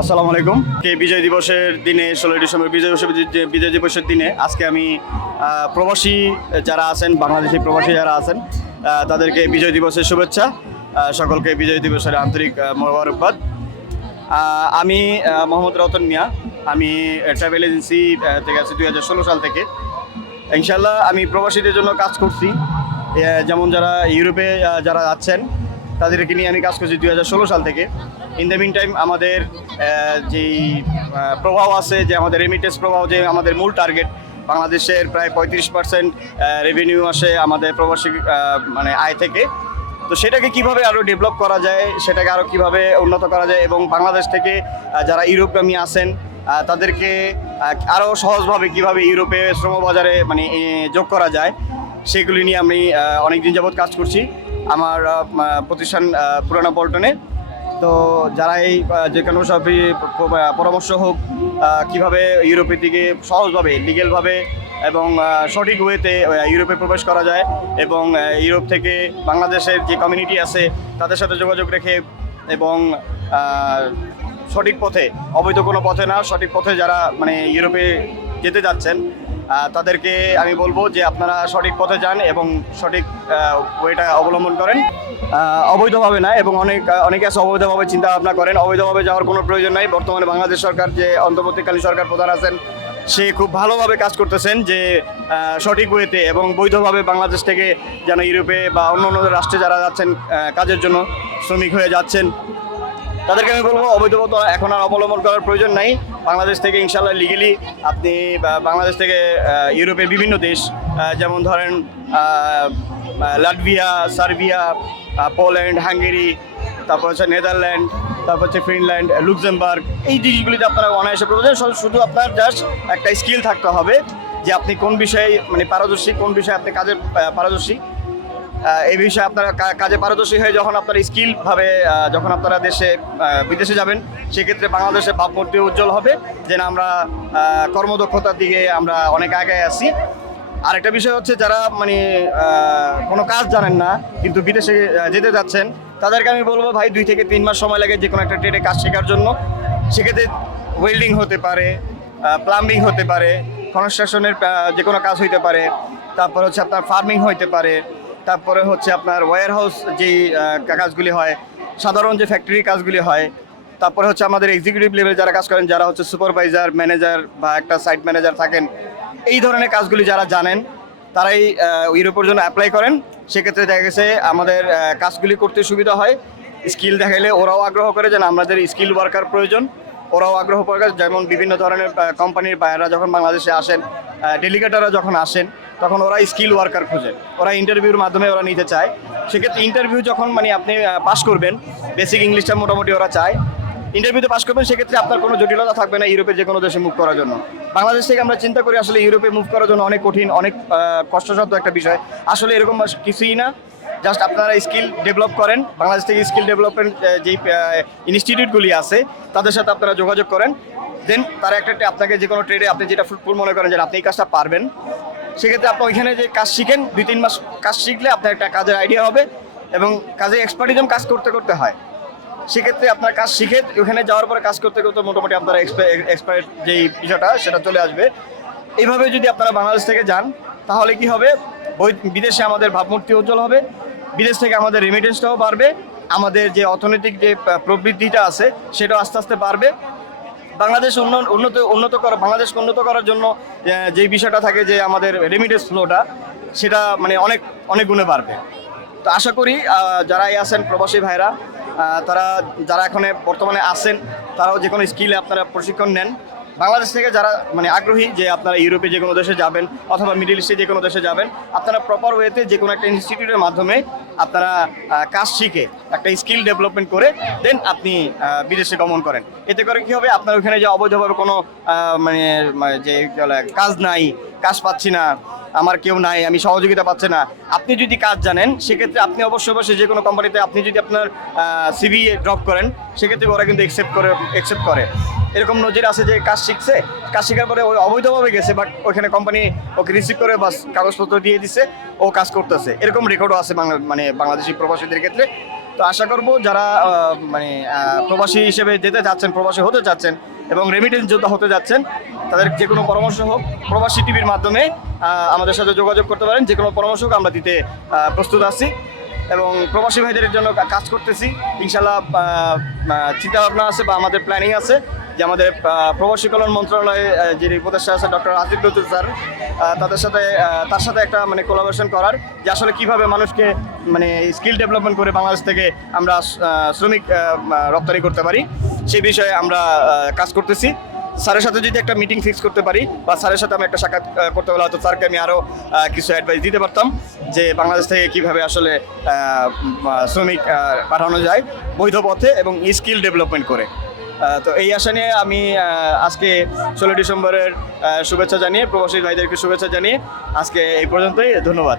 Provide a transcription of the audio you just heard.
আসসালামু আলাইকুম। বিজয় দিবসের দিনে 16 ডিসেম্বর বিজয় দিবসের দিনে আজকে আমি প্রবাসী যারা আছেন, বাংলাদেশি প্রবাসী যারা আছেন, তাদেরকে বিজয় দিবসের শুভেচ্ছা। সকলকে বিজয় দিবসের আন্তরিক মোবারকবাদ। আমি মোহাম্মদ রতন মিয়া। আমি ট্রাভেল এজেন্সি থেকে আছি 2016 সাল থেকে। ইনশাল্লাহ আমি প্রবাসীদের জন্য কাজ করছি। যেমন যারা ইউরোপে যারা আছেন তাদেরকে নিয়ে আমি কাজ করছি 2016 সাল থেকে। ইন দ্য মিন টাইম আমাদের যেই প্রভাব আছে, যে আমাদের রেমিটেন্স প্রভাব, যে আমাদের মূল টার্গেট বাংলাদেশের প্রায় 35% রেভিনিউ আসে আমাদের প্রবাসী মানে আয় থেকে। তো সেটাকে কিভাবে আরও ডেভেলপ করা যায়, সেটাকে আরও কিভাবে উন্নত করা যায়, এবং বাংলাদেশ থেকে যারা ইউরোপগামী আছেন তাদেরকে আরও সহজভাবে কিভাবে ইউরোপে শ্রমবাজারে মানে যোগ করা যায়, সেগুলি নিয়ে আমি অনেক দিন যাবৎ কাজ করছি আমার প্রতিষ্ঠান পুরানা পল্টনে। তো যারা এই যে কোনো সবই পরামর্শ হোক কিভাবে ইউরোপের দিকে সহজভাবে লিগেলভাবে এবং সঠিক ওয়েতে ইউরোপে প্রবেশ করা যায়, এবং ইউরোপ থেকে বাংলাদেশের যে কমিউনিটি আছে তাদের সাথে যোগাযোগ রেখে এবং সঠিক পথে, অবৈধ কোনো পথে না, সঠিক পথে যারা মানে ইউরোপে যেতে যাচ্ছেন তাদেরকে আমি বলবো যে আপনারা সঠিক পথে যান এবং সঠিক ওয়েটা অবলম্বন করেন, অবৈধভাবে না। এবং অনেকে আছে অবৈধভাবে চিন্তা ভাবনা করেন। অবৈধভাবে যাওয়ার কোনো প্রয়োজন নাই। বর্তমানে বাংলাদেশ সরকার, যে অন্তর্বর্তীকালীন সরকার প্রধান আছেন, সে খুব ভালোভাবে কাজ করতেছেন যে সঠিক ওয়েতে এবং বৈধভাবে বাংলাদেশ থেকে যেন ইউরোপে বা অন্য অন্য রাষ্ট্রে যারা যাচ্ছেন কাজের জন্য, শ্রমিক হয়ে যাচ্ছেন, তাদেরকে আমি বলবো অবৈধতা এখন আর অবলম্বন করার প্রয়োজন নাই। বাংলাদেশ থেকে ইনশাল্লাহ লিগেলি আপনি বাংলাদেশ থেকে ইউরোপের বিভিন্ন দেশ, যেমন ধরেন লাটভিয়া, সার্বিয়া, পোল্যান্ড, হাঙ্গেরি, তারপর হচ্ছে নেদারল্যান্ড, তারপর হচ্ছে ফিনল্যান্ড, লুক্সেমবার্গ, এই দেশগুলিতে আপনারা অনায়াসে প্রয়োজন। শুধু আপনার জাস্ট একটা স্কিল থাকতে হবে যে আপনি কোন বিষয়ে মানে পারদর্শী, কোন বিষয়ে আপনি কাজে পারদর্শী। এই বিষয়ে আপনারা কাজে পারদর্শী হয়ে যখন আপনারা স্কিলভাবে যখন আপনারা বিদেশে যাবেন, সেক্ষেত্রে বাংলাদেশের ভাবমূর্তি উজ্জ্বল হবে যে না, আমরা কর্মদক্ষতার দিকে আমরা অনেক আগে আছি। আরেকটা বিষয় হচ্ছে যারা মানে কোনো কাজ জানেন না কিন্তু বিদেশে যেতে যাচ্ছেন, তাদেরকে আমি বলবো ভাই 2 থেকে 3 মাস সময় লাগে যে কোনো একটা ট্রেডে কাজ শেখার জন্য। সেক্ষেত্রে ওয়েল্ডিং হতে পারে, প্লাম্বিং হতে পারে, কনস্ট্রাকশনের যে কোনো কাজ হইতে পারে, তারপর হচ্ছে আপনার ফার্মিং হইতে পারে, তারপরে হচ্ছে আপনার ওয়্যার হাউস যেই কাজগুলি হয়, সাধারণ যে ফ্যাক্টরি কাজগুলি হয়, তারপরে হচ্ছে আমাদের এক্সিকিউটিভ লেভেলে যারা কাজ করেন, যারা হচ্ছে সুপারভাইজার, ম্যানেজার বা একটা সাইট ম্যানেজার থাকেন, এই ধরনের কাজগুলি যারা জানেন তারাই ইউরোপের জন্য অ্যাপ্লাই করেন। সেক্ষেত্রে দেখা গেছে আমাদের কাজগুলি করতে সুবিধা হয়। স্কিল দেখাইলে ওরাও আগ্রহ করে যে আমাদের স্কিল ওয়ার্কার প্রয়োজন, ওরাও আগ্রহ করে। যেমন বিভিন্ন ধরনের কোম্পানির বায়াররা যখন বাংলাদেশে আসেন, ডেলিগেটররা যখন আসেন, তখন ওরা স্কিল ওয়ার্কার খোঁজেন, ওরা ইন্টারভিউর মাধ্যমে ওরা নিতে চায়। সেক্ষেত্রে ইন্টারভিউ যখন মানে আপনি পাস করবেন, বেসিক ইংলিশটা মোটামুটি ওরা চায়, ইন্টারভিউতে পাস করবেন, সেক্ষেত্রে আপনার কোনো জটিলতা থাকবে না ইউরোপের যে কোনো দেশে মুভ করার জন্য। বাংলাদেশ থেকে আমরা চিন্তা করি আসলে ইউরোপে মুভ করার জন্য অনেক কঠিন, অনেক কষ্টসাধ্য একটা বিষয়। আসলে এরকম কিছুই না। জাস্ট আপনারা স্কিল ডেভেলপ করেন, বাংলাদেশ থেকে স্কিল ডেভেলপমেন্ট যেই ইনস্টিটিউটগুলি আছে তাদের সাথে আপনারা যোগাযোগ করেন। দেন তারা আপনাকে যে কোনো ট্রেডে আপনি যেটা ফ্রুটফুল মনে করেন যে আপনি এই কাজটা পারবেন, সেক্ষেত্রে আপনি ওইখানে যে কাজ শিখেন, 2-3 মাস কাজ শিখলে আপনার একটা কাজের আইডিয়া হবে এবং কাজে এক্সপার্টিজম কাজ করতে করতে হয়। সেক্ষেত্রে আপনার কাজ শিখে ওখানে যাওয়ার পরে কাজ করতে করতে মোটামুটি আপনারা এক্সপার্ট যেই বিষয়টা সেটা চলে আসবে। এইভাবে যদি আপনারা বাংলাদেশ থেকে যান, তাহলে কি হবে, বিদেশে আমাদের ভাবমূর্তি উজ্জ্বল হবে, বিদেশ থেকে আমাদের রেমিটেন্সটাও বাড়বে, আমাদের যে অর্থনৈতিক যে প্রবৃদ্ধিটা আছে সেটাও আস্তে আস্তে বাড়বে। বাংলাদেশকে উন্নত করার জন্য যেই বিষয়টা থাকে যে আমাদের রেমিটেন্স ফ্লোটা, সেটা মানে অনেক গুণে বাড়বে। তো আশা করি যারা আছেন প্রবাসী ভাইরা, তারা যারা এখন বর্তমানে আছেন, তারাও যে কোনো স্কিলে আপনারা প্রশিক্ষণ নেন। বাংলাদেশ থেকে যারা মানে আগ্রহী যে আপনারা ইউরোপে যে কোনো দেশে যাবেন অথবা মিডল ইস্টে যে কোনো দেশে যাবেন, আপনারা প্রপার ওয়েতে যে কোনো একটা ইনস্টিটিউটের মাধ্যমে আপনারা কাজ শিখে একটা স্কিল ডেভেলপমেন্ট করে দেন আপনি বিদেশে গমন করেন। এতে করে কী হবে, আপনার ওখানে যে অবৈধভাবে কোনো মানে যে কাজ নাই, কাজ পাচ্ছি না, আমার কেউ নাই, আমি সহযোগিতা পাচ্ছি না, আপনি যদি কাজ জানেন সেক্ষেত্রে আপনি অবশ্যই যে কোনো কোম্পানিতে আপনি যদি আপনার সিভি ড্রপ করেন, সেক্ষেত্রে ওরা কিন্তু অ্যাকসেপ্ট করে। এরকম নজির আছে যে কাজ শিখছে, কাজ শেখার পরে ওই অবৈধভাবে গেছে, বাট ওখানে কোম্পানি ওকে রিসিভ করে বাস কাগজপত্র দিয়ে দিছে, ও কাজ করতেছে। এরকম রেকর্ডও আছে বাংলাদেশি প্রবাসীদের ক্ষেত্রে। তো আশা করব যারা মানে প্রবাসী হিসেবে যেতে চাচ্ছেন, প্রবাসী হতে চাচ্ছেন এবং রেমিটেন্স যোদ্ধা হতে যাচ্ছেন, তাদের যে কোনো পরামর্শ হোক প্রবাসী টিভির মাধ্যমে আমাদের সাথে যোগাযোগ করতে পারেন। যে কোনো পরামর্শ হোক আমরা দিতে প্রস্তুত আছি এবং প্রবাসী ভাইদের জন্য কাজ করতেছি ইনশাল্লাহ। চিন্তা ভাবনা আছে বা আমাদের প্ল্যানিং আছে যে আমাদের প্রবাসী কল্যাণ মন্ত্রণালয়ে যিনি উপদেষ্টা আছে ডক্টর আসিফ নজরুল স্যার, তার সাথে একটা মানে কোলাবোরেশন করার, যে আসলে কিভাবে মানুষকে মানে স্কিল ডেভেলপমেন্ট করে বাংলাদেশ থেকে আমরা শ্রমিক রপ্তানি করতে পারি, সেই বিষয়ে আমরা কাজ করতেছি। স্যারের সাথে যদি একটা মিটিং ফিক্স করতে পারি বা স্যারের সাথে আমি একটা সাক্ষাৎ করতে পারলে হয়তো স্যারকে আমি আরও কিছু অ্যাডভাইস দিতে পারতাম যে বাংলাদেশ থেকে কীভাবে আসলে শ্রমিক পাঠানো যায় বৈধ পথে এবং স্কিল ডেভেলপমেন্ট করে। তো এই আশা নিয়ে আমি আজকে 16 ডিসেম্বরের শুভেচ্ছা জানিয়ে, প্রবাসী ভাইদেরকে শুভেচ্ছা জানিয়ে আজকে এই পর্যন্তই। ধন্যবাদ।